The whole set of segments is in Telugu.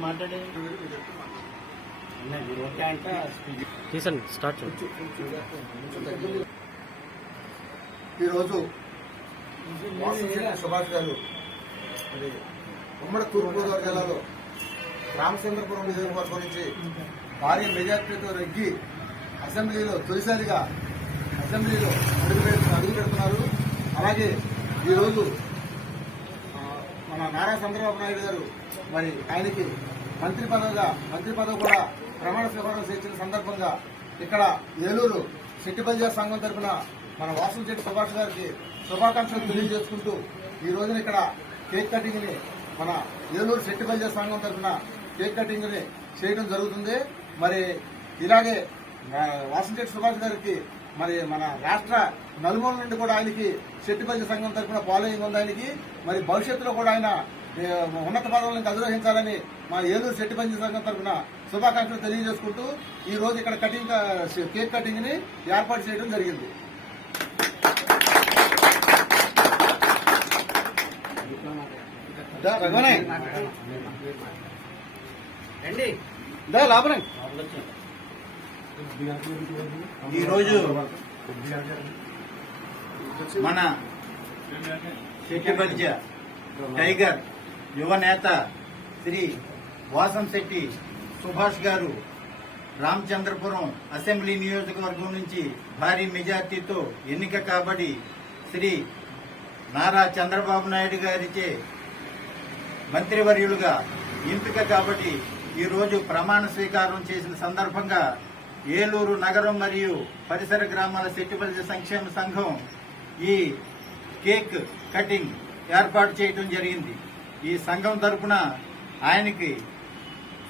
మాట్లాడే తీసండి స్టార్ట్ చేయండి. ఈరోజు సుభాష్ గారు మరి ఉమ్మడి తూర్పుగోదావరి జిల్లాలో రామచంద్రపురం నియోజకవర్గం నుంచి భారీ మెజార్టీతో రెగ్గి అసెంబ్లీలో తొలిసారిగా అసెంబ్లీలో అడుగు అడుగు పెడుతున్నారు అలాగే ఈరోజు మన నారా చంద్రబాబు నాయుడు గారు మరి ఆయనకి మంత్రి పదవిగా మంత్రి పదవి కూడా ప్రమాణ స్వీకారం చేసిన సందర్భంగా ఇక్కడ ఏలూరు శెట్టిబల్జా సంఘం తరఫున మన వాసంశెట్టి సుభాష్ గారికి శుభాకాంక్షలు తెలియజేసుకుంటూ ఈ రోజున ఇక్కడ కేక్ కటింగ్ని మన ఏలూరు శెట్టిబల్జా సంఘం తరఫున కేక్ కటింగ్ని చేయడం జరుగుతుంది. మరి ఇలాగే వాసంశెట్టి సుభాష్ గారికి మరి మన రాష్ట్ర నలుమూల నుండి కూడా ఆయనకి శెట్టిపల్లి సంఘం తరఫున ఫాలోయింగ్ ఉంది ఆయనకి మరి భవిష్యత్తులో కూడా ఆయన ఉన్నత పదవులను అధిరోహించాలని మా ఏలూరు శెట్టిపల్లి సంఘం తరఫున శుభాకాంక్షలు తెలియజేసుకుంటూ ఈ రోజు ఇక్కడ కటింగ్ కేక్ కటింగ్ని ఏర్పాటు చేయడం జరిగింది. రండి దా, లోపలే. ఈరోజు మన శెట్టిపద్య టైగర్ యువ నేత శ్రీ వాసం శెట్టి సుభాష్ గారు రామచంద్రపురం అసెంబ్లీ నియోజకవర్గం నుంచి భారీ మెజార్టీతో ఎన్నిక కాబడి శ్రీ నారా చంద్రబాబు నాయుడు గారిచే మంత్రివర్యులుగా ఎంపిక కాబట్టి ఈ రోజు ప్రమాణ స్వీకారం చేసిన సందర్భంగా ఏలూరు నగరం మరియు పరిసర గ్రామాల సెట్టిపల్లి సంక్షేమ సంఘం ఈ కేక్ కటింగ్ ఏర్పాటు చేయడం జరిగింది. ఈ సంఘం తరపున ఆయనకి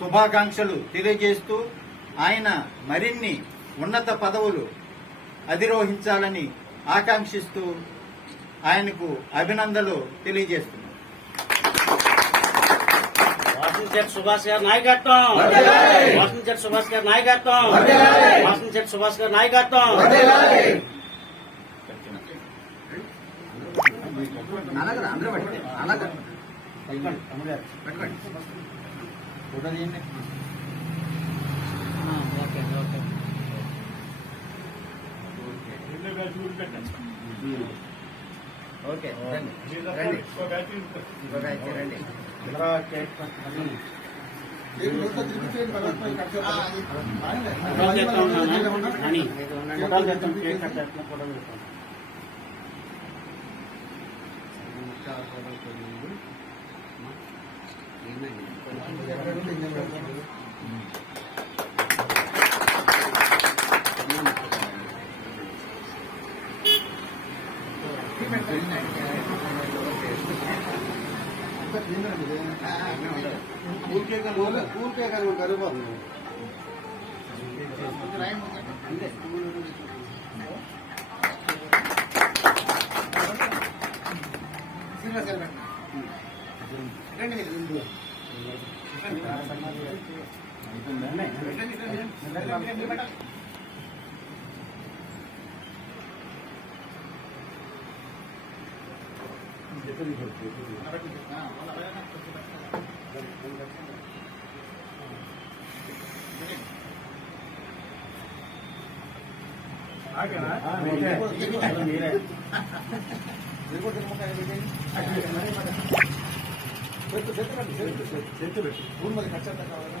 శుభాకాంక్షలు తెలియజేస్తూ ఆయన మరిన్ని ఉన్నత పదవులు అధిరోహించాలని ఆకాంక్షిస్తూ ఆయనకు అభినందనలు తెలియజేస్తున్నాం వాసంశెట్టి సుభాష్ గారి నాయకత్వం. వాసంశెట్టి సుభాష్ గారి నాయకత్వం. వాసంశెట్టి సుభాష్ గారి నాయకత్వం. రండి ఇంకో బ్యాచ్ రండి ఇలా కేక్ కట్ కేక్ మొత్తం తిరిగిచ్చేయండి, పదార్థాలు కట్ చేద్దాం. ఫోటోలు తెస్తా ఉన్నాను అని ఫోటోలు తెస్తాం కేక్ మీరే రిపోర్ట్ ఇవ్వమంటే ఆయన పెట్టేయండి. చేత్తు, చేత్తు పెట్టు, మరి కావాలా?